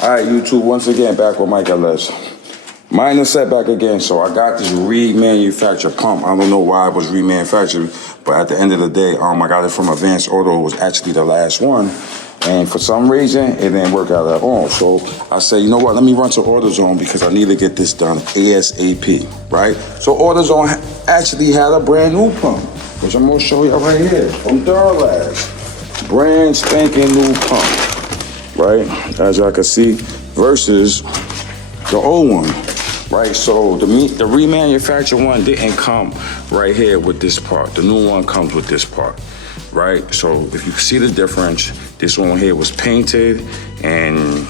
Alright, YouTube, once again, back with Myke LS. Minor setback again, so I got this remanufactured pump. I don't know why it was remanufactured, but at the end of the day, I got it from Advanced Auto. It was actually the last one. And for some reason, it didn't work out at all. So I said, you know what, let me run to AutoZone because I need to get this done ASAP, right? So AutoZone actually had a brand new pump, which I'm gonna show you right here from Duralast. Brand spanking new pump, right? As y'all can see, versus the old one, right? So the remanufactured one didn't come right here with this part. The new one comes with this part, right? So if you see the difference, this one here was painted and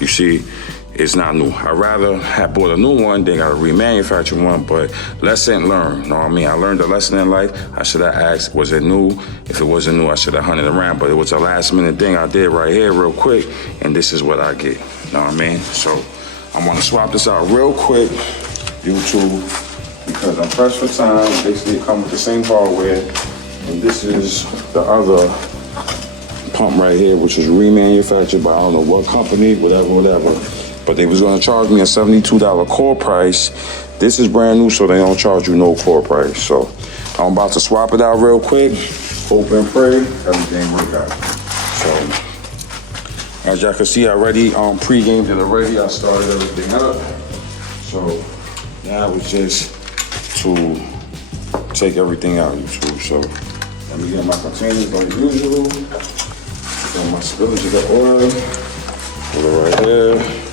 you see it's not new. I'd rather have bought a new one than got a remanufactured one, but lesson learned, you know what I mean? I learned a lesson in life. I should have asked, was it new? If it wasn't new, I should have hunted around, but it was a last minute thing I did right here real quick, and this is what I get, you know what I mean? So I'm gonna swap this out real quick, YouTube, because I'm pressed for time. Basically, it comes with the same hardware, and this is the other pump right here, which is remanufactured by I don't know what company, whatever. But they was gonna charge me a $72 core price. This is brand new, so they don't charge you no core price. So I'm about to swap it out real quick. Hope and pray everything work out. So as y'all can see, I already pre-gamed it already. I started everything up. So now it's just to take everything out, YouTube. So let me get my containers like usual. Get my spillage of the oil. Put it right here.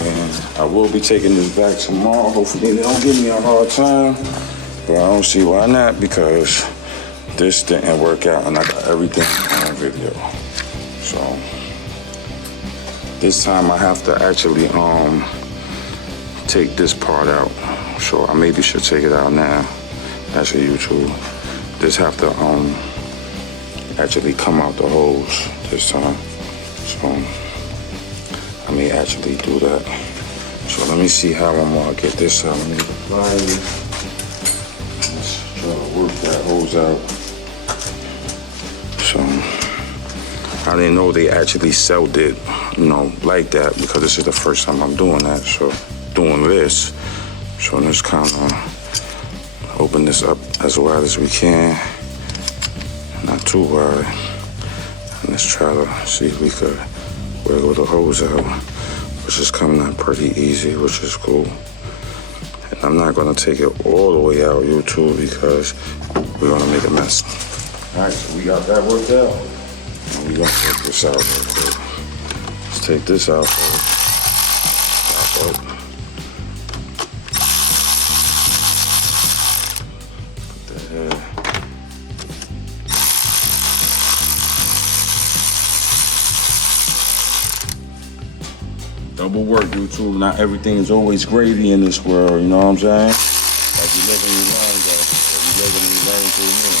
And I will be taking this back tomorrow. Hopefully they don't give me a hard time. But I don't see why not, because this didn't work out and I got everything on video. So this time I have to actually take this part out. So I maybe should take it out now. Actually, YouTube, this have to actually come out the hose this time. So I may actually do that. So let me see how I'm gonna get this out. Let me apply it. Let's try to work that hose out. So I didn't know they actually sold it, like that, because this is the first time I'm doing that. So doing this. So let's kind of open this up as wide as we can. Not too wide. And let's try to see if we could wiggle the hose out, which is coming out pretty easy, which is cool. And I'm not gonna take it all the way out, YouTube, because we're gonna make a mess. All right, so we got that worked out. And we're gonna take this out real quick. Let's take this out first. Pop up. Put that here. Double work, YouTube. Not everything is always gravy in this world, you know what I'm saying? Like you live and you learn, though. You live and you learn through me.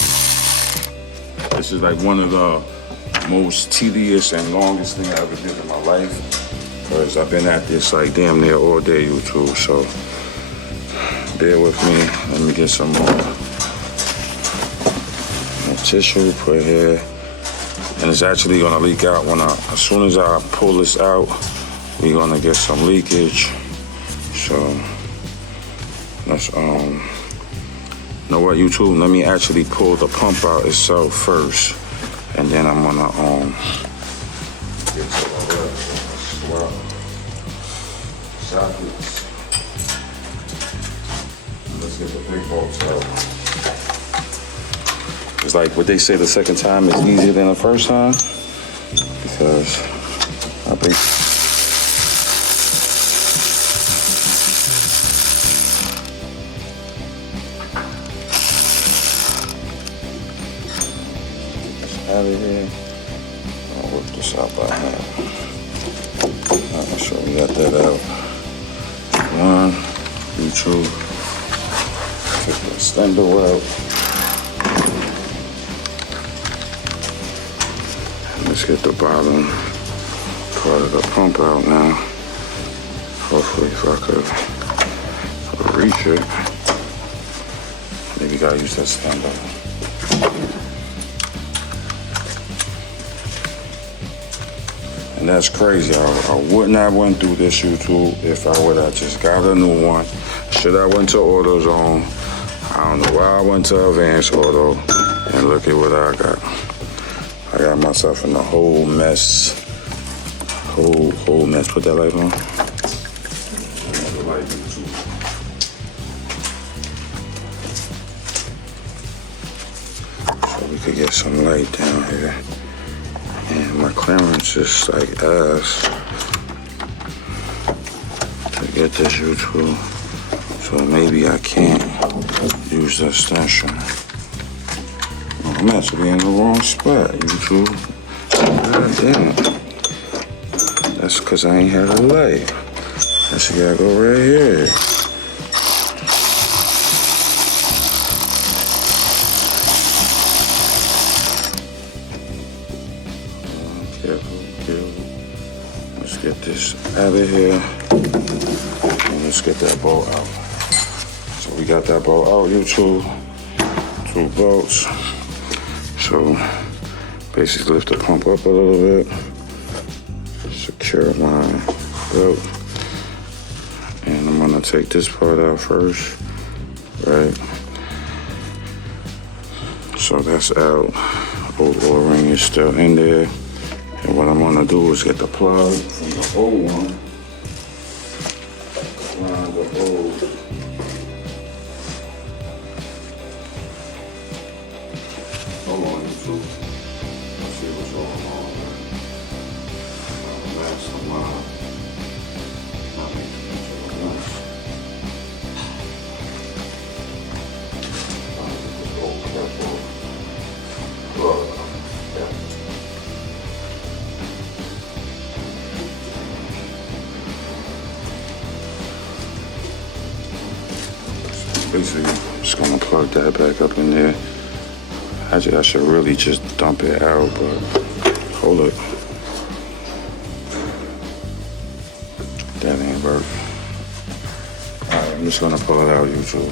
This is like one of the most tedious and longest thing I ever did in my life, because I've been at this like damn near all day, YouTube. So bear with me. Let me get some more tissue, put here. And it's actually gonna leak out as soon as I pull this out. We're gonna get some leakage. So let's know what, YouTube? Let me actually pull the pump out itself first, and then I'm gonna get to the swap sockets. Let's get the big bolts out. It's like what they say, the second time is easier than the first time, because I think out of here. I'll work this out by hand. Alright, so we got that out. 1, 2, take the extender out. Let's get the bottom part of the pump out now. Hopefully if I could reach it. Maybe gotta use that stand up. And And that's crazy. I would not went through this YouTube if I would have just got a new one. Should I went to AutoZone? I don't know why I went to Advanced Auto. And look at what I got. I got myself in a whole mess. Whole mess. Put that light on. So we could get some light down here. And my clearance is like ass to get this YouTube. So maybe I can't use the extension. Oh, I'm actually in the wrong spot, YouTube. God damn. That's because I ain't had a light. I should gotta go right here. Careful. Let's get this out of here. And let's get that bolt out. So we got that bolt out, YouTube. 2 bolts. So basically lift the pump up a little bit. Secure my belt. And I'm gonna take this part out first, right? So that's out. Old O-ring is still in there. And what I'm gonna do is get the plug from the old one. Line the old. Hold on, YouTube. Let's see what's going on. That's the line. Not making it enough. Basically, I'm just gonna plug that back up in there. Actually, I should really just dump it out, but hold it. That ain't work. Alright, I'm just gonna pull it out, YouTube.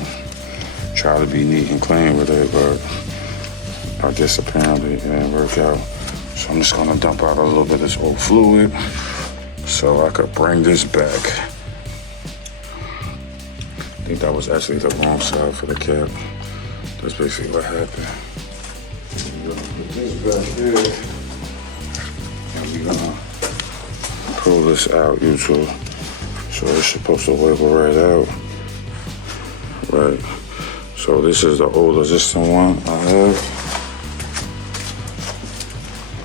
Try to be neat and clean with it, but I guess apparently it didn't work out. So I'm just gonna dump out a little bit of this old fluid so I could bring this back. I think that was actually the wrong side for the cap. That's basically what happened. We're gonna put this back here, and we're gonna pull this out, YouTube. So it's supposed to wiggle right out. Right. So this is the old existing one I have.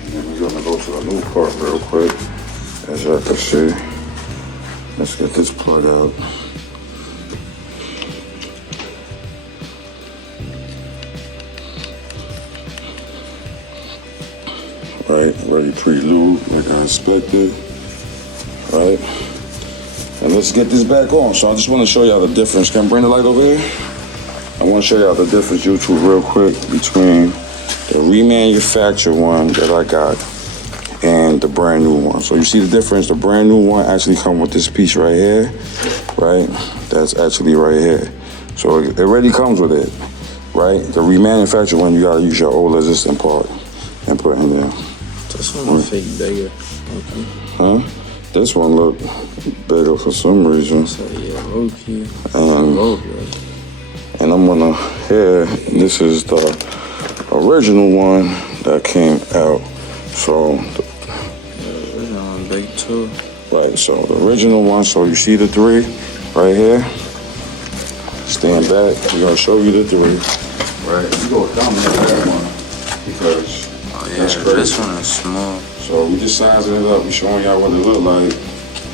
And then we're gonna go to the new part real quick. As y'all can see. Let's get this plug out. Right, ready pre-lube like I expected, right? And let's get this back on. So I just want to show y'all the difference. Can I bring the light over here? I want to show y'all the difference, YouTube, real quick, between the remanufactured one that I got and the brand new one. So you see the difference? The brand new one actually come with this piece right here, right? That's actually right here. So it already comes with it, right? The remanufactured one, you gotta use your old existing part and put in there. This one looks bigger. Okay. Huh? This one look bigger for some reason. So yeah, okay. And I'm gonna here. This is the original one that came out. So the original one big too. Right. So the original one. So you see the 3 right here. Stand back. We're gonna show you the 3. Right. Let's go down that one because. Yeah, this one is small. So we just sizing it up. We showing y'all what it look like.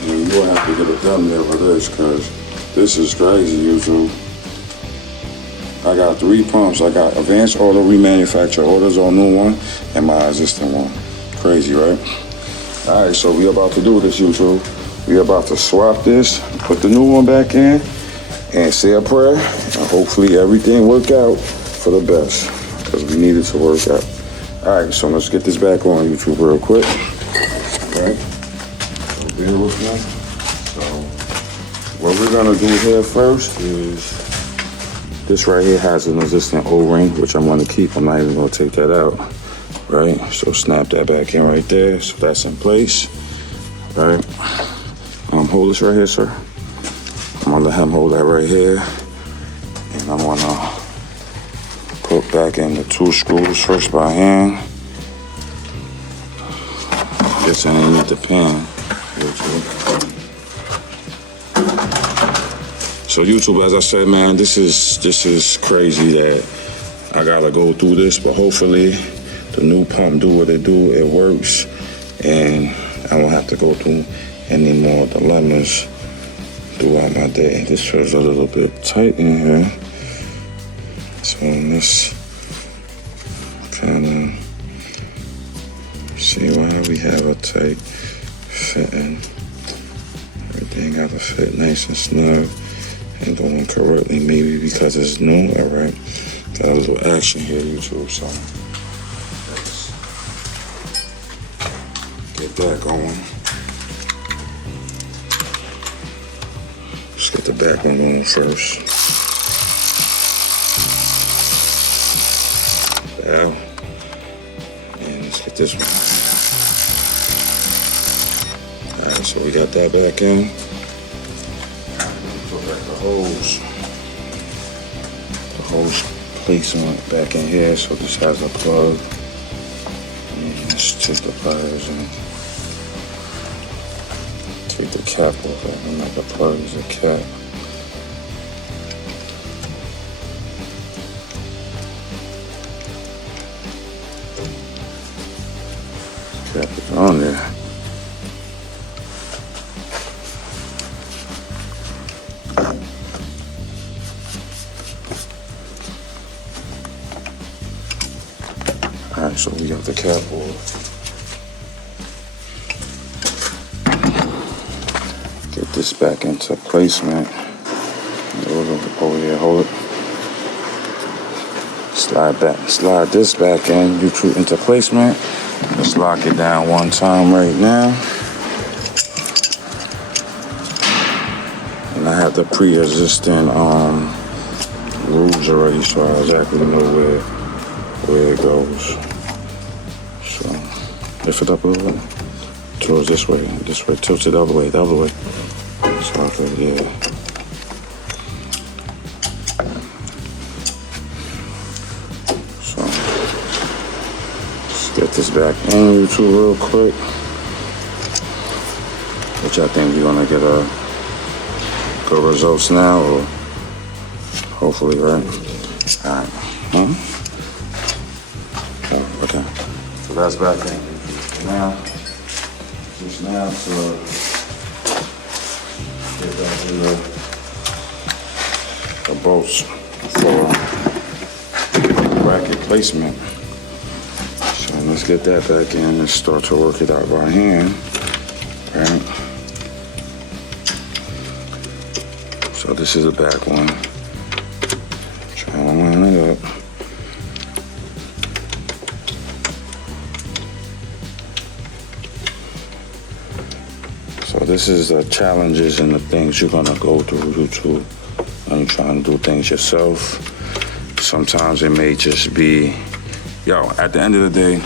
And we will have to get a thumbnail for this because this is crazy, YouTube. I got 3 pumps. I got Advanced Auto remanufactured AutoZone new one and my existing one. Crazy, right? All right, so we about to do this, YouTube. We about to swap this, put the new one back in, and say a prayer, and hopefully everything work out for the best because we need it to work out. All right, so let's get this back on YouTube real quick. Right? So bear with me. So what we're gonna do here first is this right here has an existing O-ring, which I'm gonna keep. I'm not even gonna take that out. Right? So snap that back in right there. So that's in place. Right? Hold this right here, sir. I'm gonna let him hold that right here. And I'm gonna put back in the 2 screws first by hand. This underneath the pan. So YouTube, as I said, man, this is crazy that I gotta go through this, but hopefully the new pump do what it do, it works, and I won't have to go through any more dilemmas throughout my day. This feels a little bit tight in here, so let's kind of see why we have a tight fitting. Everything gotta fit nice and snug and going correctly, maybe because it's new. All right, got a little action here, YouTube, so let's get that going. Let's get the back one going first. Wow. And let's get this one. All right, so we got that back in. Put back the hose placement back in here. So this has a plug. And let's take the pliers and take the cap off. And like the plug is a cap. Cap is on there. Alright, so we got the cap off. Get this back into placement. Over here, hold it. Slide this back in, into placement. Let's lock it down one time right now. And I have the pre-existing rules already, so I exactly know where it goes. So lift it up a little bit. Towards this way, tilt it the other way. So I could, yeah. So let's get this back in YouTube real quick. Which I think we're gonna get good results now, or hopefully, right? All right. Oh, okay. So that's back in. Now, just now to get back to the bolts for bracket placement. So let's get that back in and start to work it out by hand. Right. So this is the back one. Try to line it up. So this is the challenges and the things you're gonna go through YouTube when you're trying to do things yourself. Sometimes it may just be, at the end of the day,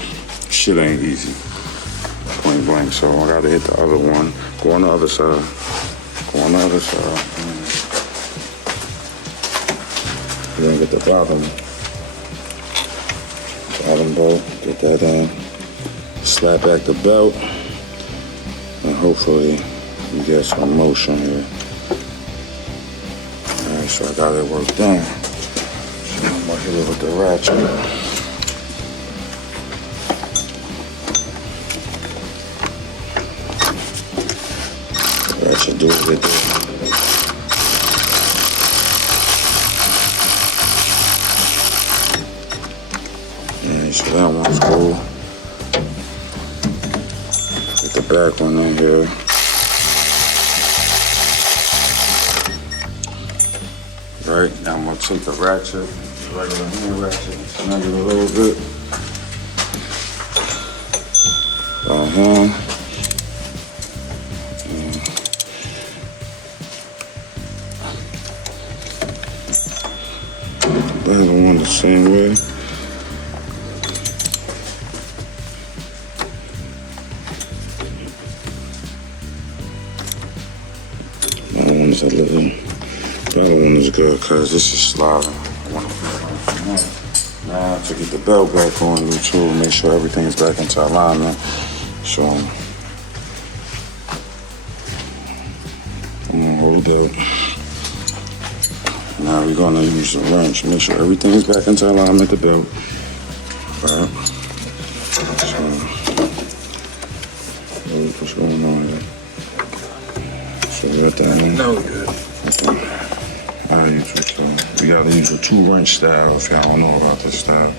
shit ain't easy. Point blank. So I gotta hit the other one. Go on the other side. Then get the bottom bolt, get that in. Slap back the belt. And hopefully you get some motion here. Alright, so I got it worked in. So I'm gonna hit it with the ratchet. The ratchet do what it do. Alright, so that one's cool. The back one in here. Right, now I'm gonna take the ratchet, the regular hand ratchet, and snug it a little bit. By hand. The other one the same way. a little. The other one is good because this is sliding. Now to get the belt back on you too, make sure everything is back into alignment. So I'm gonna hold it up. Now we're gonna use the wrench, make sure everything is back into alignment, the belt. Alright. So what's going on here? So we're at that end? No, good. Okay. Alright, YouTube, so we gotta use a 2-wrench style if y'all don't know about this style.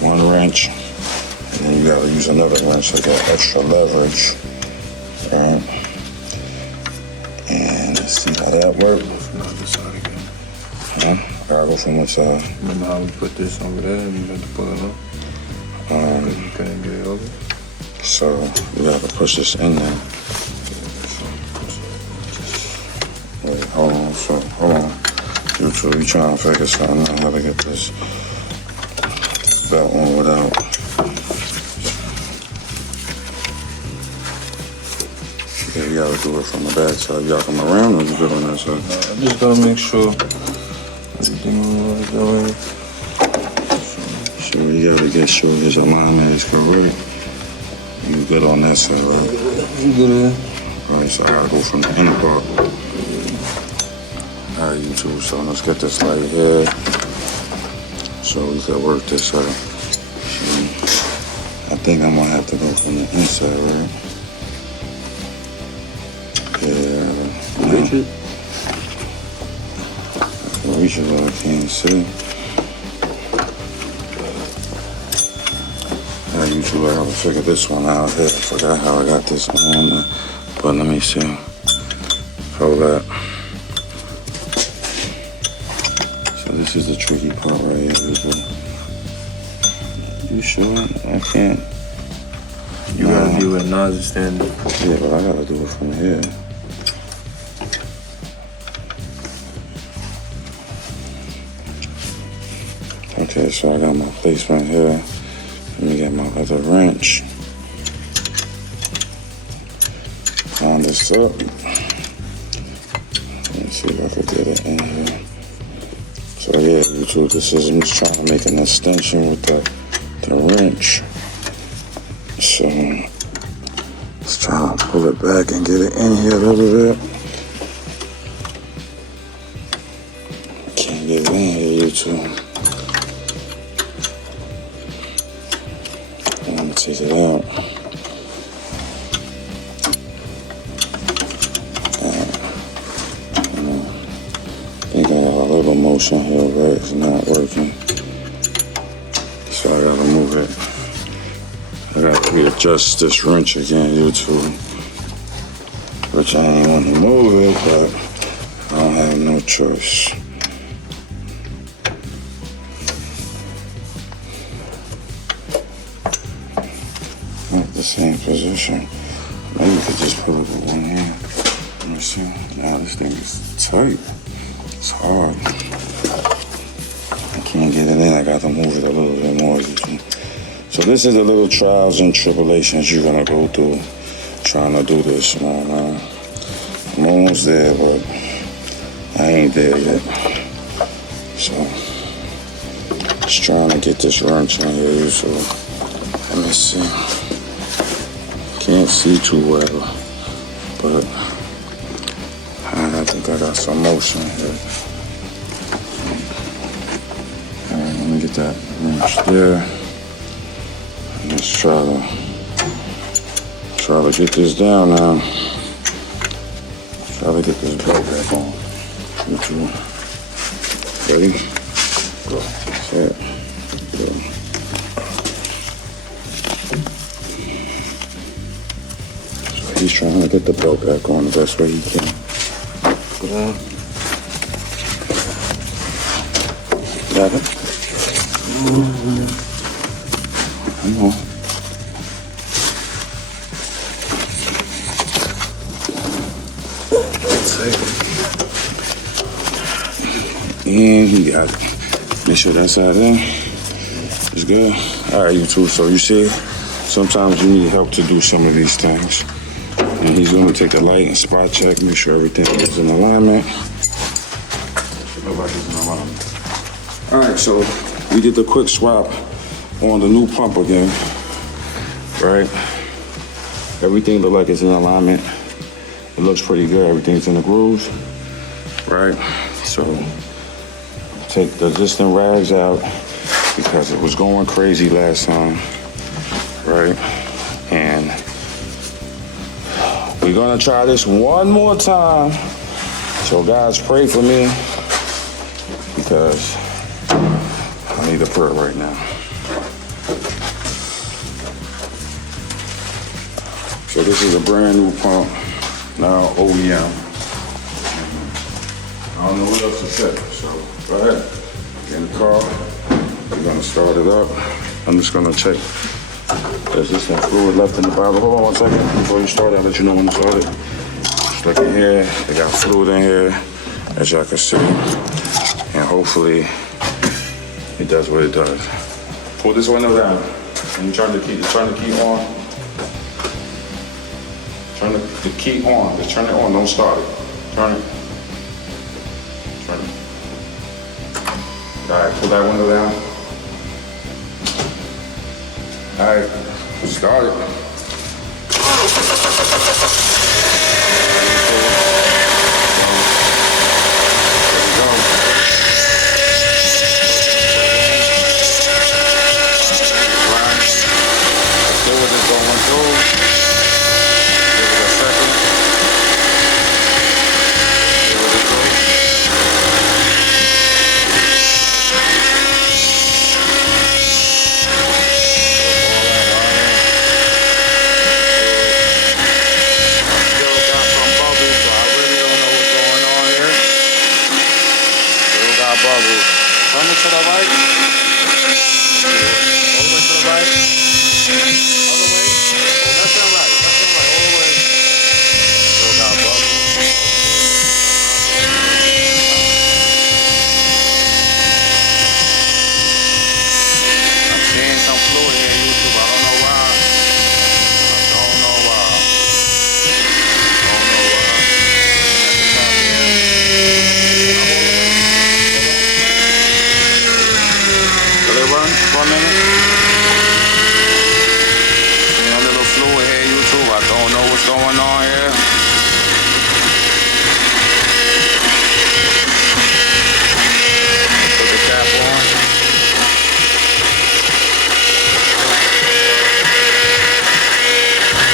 1 wrench, and then you gotta use another wrench to get extra leverage. Alright. And let's see how that works. From the other side again. Huh? I gotta go from which side? Remember how we put this over there and you had to pull it up? Because you couldn't get it over? So we have to push this in there. Wait, hold on. YouTube, we trying to figure something out how to get this belt on without. Yeah, you gotta do it from the back side. Y'all come around or you good on that side? I just gotta make sure everything is going. So you gotta get sure his alignment is correct. You good on that side, right? You good? Right, so I gotta go from the inner part. Alright, YouTube, so let's get this right here. So we can work this out. So I think I'm gonna have to go from the inside, right? Yeah. Reach it. I can reach it, but I can't see. Alright, YouTube, I gotta figure this one out here. I forgot how I got this on, but let me see. Hold that. So this is the tricky part right here, people. You sure? I can't. You gotta be where Nas is standing. Yeah, but I gotta do it from here. Okay, so I got my placement here. Let me get my other wrench. Line this up. Let me see if I can get it in here. So yeah, YouTube, this is, I'm just trying to make an extension with the wrench. So let's try to pull it back and get it in here a little bit. Can't get it in here, YouTube. I'm gonna take it out. I think I have a little motion here where it's not working. So I gotta move it. I gotta readjust this wrench again, YouTube. Which I ain't want to move it, but I don't have no choice. Not the same position. Maybe you could just put it with one hand. Let me see. Now this thing is tight. It's hard. I can't get it in. I got to move it a little bit more. YouTube. So this is the little trials and tribulations you're gonna go through trying to do this, man. I'm almost there, but I ain't there yet. So just trying to get this wrench in here. So let me see. Can't see too well, but I think I got some motion here. All right, let me get that wrench there. Let's try to get this down now. Try to get this belt back on. Ready? Go. Set. Go. So he's trying to get the belt back on the best way he can. Yeah. Got it? Come on. And he got it. Make sure that side in is good. All right, YouTube. So you see, sometimes you need help to do some of these things. And he's gonna take the light and spot check, make sure everything is in alignment. Should look like it's in alignment. All right, so we did the quick swap on the new pump again, right? Everything look like it's in alignment. It looks pretty good, everything's in the grooves, right? So take the existing rags out because it was going crazy last time, right? And we're gonna try this one more time. So guys, pray for me because I need a prayer right now. So this is a brand new pump, now OEM. I don't know what else to say, so go ahead. Get in the car, we're gonna start it up. I'm just gonna check. There's just some fluid left in the bottle. Hold on 1 second before you start. I'll let you know when to start it. Just look in here. They got fluid in here, as y'all can see. And hopefully, it does what it does. Pull this window down. And you turn the key on. Turn the key on. Just turn it on. Don't start it. Turn it. Turn it. All right, pull that window down. All right, start it. Turn it to the right. All the way to the right. All the way. Oh, left and right. Left and right. All the way. Still got bubbles. I'm seeing some fluid here in YouTube. I don't know why. Don't know why. Run for a minute. See a little fluid here, YouTube. I don't know what's going on here. Put the cap on.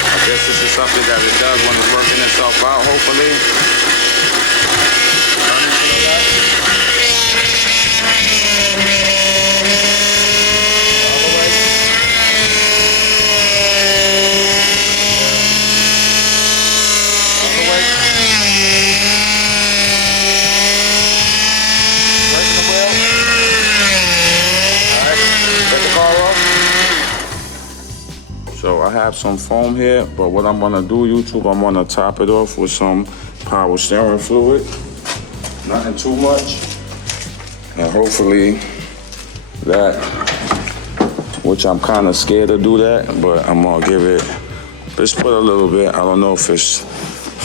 I guess this is something that it does when it's working itself out, hopefully. Turn it to the left. So I have some foam here, but what I'm gonna do, YouTube, I'm gonna top it off with some power steering fluid. Nothing too much. And hopefully that, which I'm kind of scared to do that, but I'm gonna give it, let's put a little bit. I don't know if it's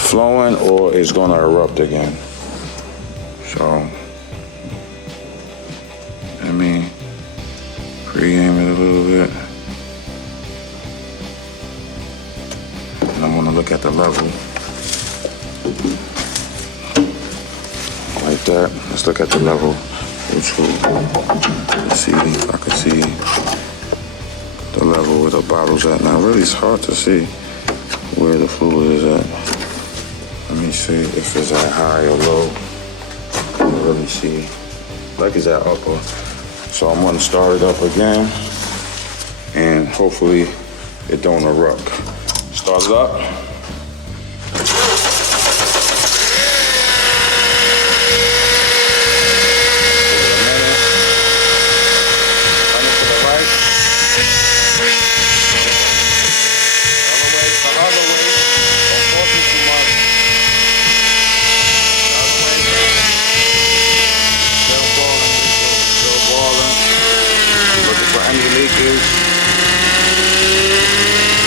flowing or it's gonna erupt again. So, I mean, pre-aim it a little bit. And I'm gonna look at the level. Like that. Let's look at the level. Let's see if I can see the level where the bottle's at. Now, really, it's hard to see where the fluid is at. Let me see if it's at high or low. I can't really see. Like it's at upper. So I'm gonna start it up again, and hopefully it don't erupt. Start it up.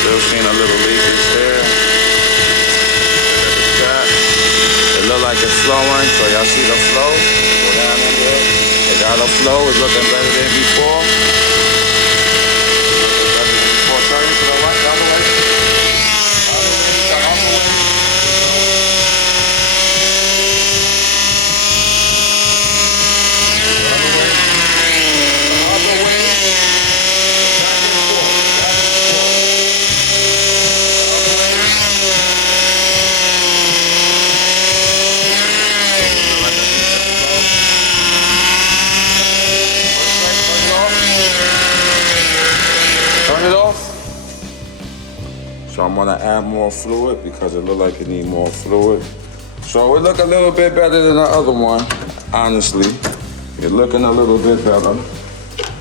Still seeing a little leakage there. like it's flowing, so y'all see the flow. Go down in there. It got a flow. It's looking better than before. Turn it to the right, the other way. The other way. Turn it off. So I'm gonna add more fluid because it look like it need more fluid. So it look a little bit better than the other one, honestly. It's looking a little bit better.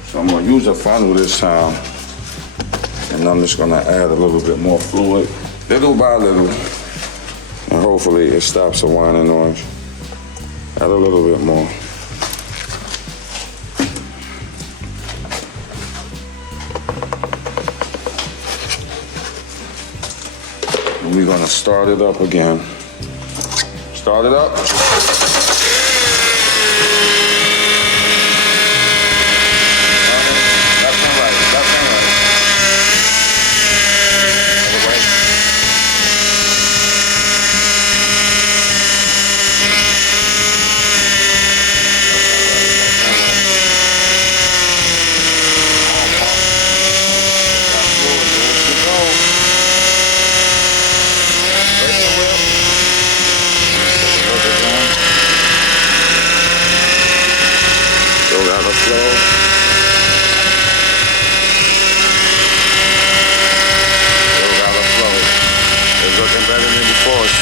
So I'm gonna use a funnel this time. And I'm just gonna add a little bit more fluid, little by little. And hopefully it stops the whining noise. Add a little bit more. And we're gonna start it up again. Start it up.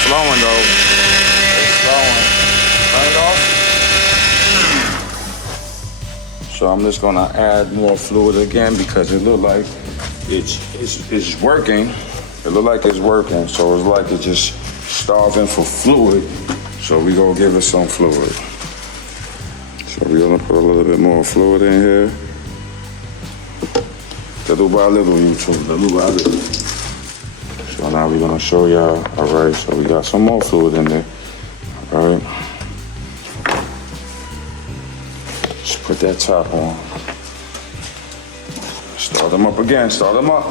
Flowing though. It's flowing. Turn it off. So I'm just gonna add more fluid again because it look like it's working. It look like it's working. So it's like it's just starving for fluid. So we gonna give it some fluid. So we're gonna put a little bit more fluid in here. Little by little, YouTube. Little by little. So now we're gonna show y'all, all right, so we got some more fluid in there, all right. Just put that top on. Start them up again, start them up.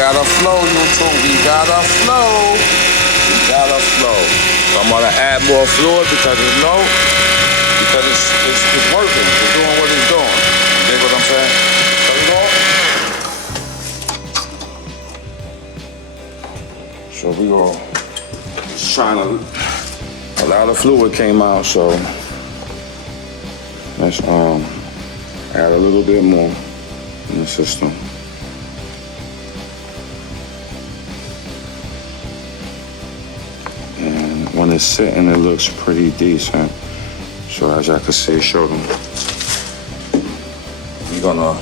Gotta flow, YouTube. We gotta flow. We gotta flow. So I'm gonna add more fluid because it's low. Because it's working. It's doing what it's doing. You dig what I'm saying? So we all just trying to. A lot of fluid came out, so let's add a little bit more in the system. When it's sitting, it looks pretty decent. So as I can see, show them. We're gonna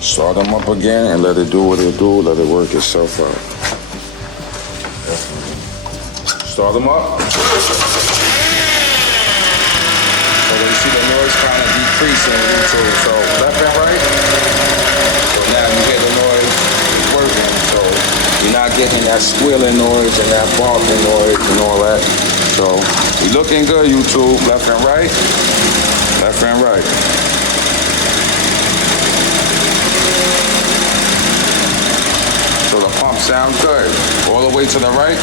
start them up again and let it do what it do, let it work itself out. Start them up. So you see the noise kind of decreasing YouTube. So left and right. So now you hear the noise working. So you're not getting that squealing noise and that barking noise and all that. So we looking good, YouTube. Left and right. Left and right. So the pump sounds good. All the way to the right.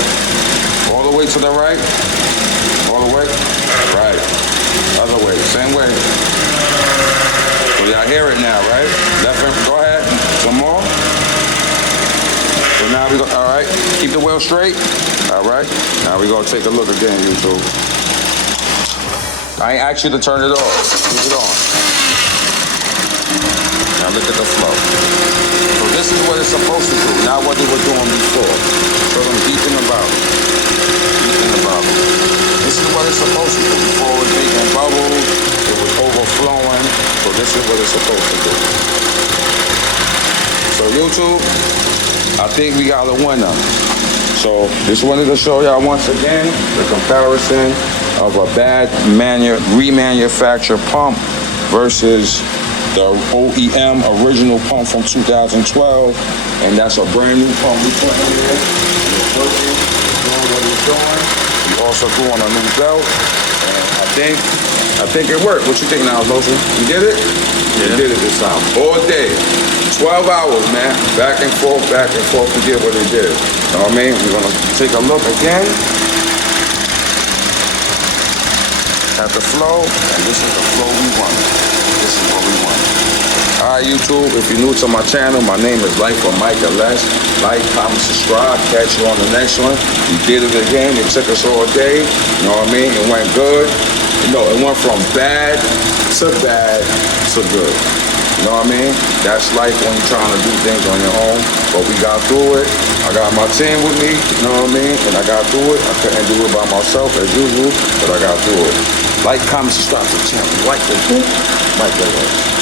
All the way to the right. All the way. Right. Other way. Same way. So y'all hear it now, right? Left and go ahead. Some more. So now we go, all right, keep the wheel straight. All right, now we gonna take a look again, YouTube. I ain't asked you to turn it off, keep it on. Now look at the flow. So this is what it's supposed to do. not what they were doing before. Show them deep in the bottle. Deep in the bottle. This is what it's supposed to do. Before it was making bubbles, it was overflowing. So this is what it's supposed to do. So YouTube, I think we got a winner. So just wanted to show y'all once again the comparison of a bad remanufactured pump versus the OEM original pump from 2012, and that's a brand new pump we put in here. It's working, it's doing what it's doing. We also threw on a new belt, and I think it worked. What you think now, Lotion? You did it? Yeah. You did it this time. All day. 12 hours, man. Back and forth to get what it did. You know what I mean? We're gonna take a look again at the flow, and this is the flow we want. This is what we want. Alright, YouTube, if you're new to my channel, my name is Myke LS. Like, comment, subscribe, catch you on the next one. We did it again. It took us all day. You know what I mean? It went good. You know, it went from bad to good. You know what I mean? That's life when you're trying to do things on your own. But we got through it. I got my team with me, you know what I mean? And I got through it. I couldn't do it by myself as usual, but I got through it. Like, comment, subscribe to the channel. Like the Myke LS.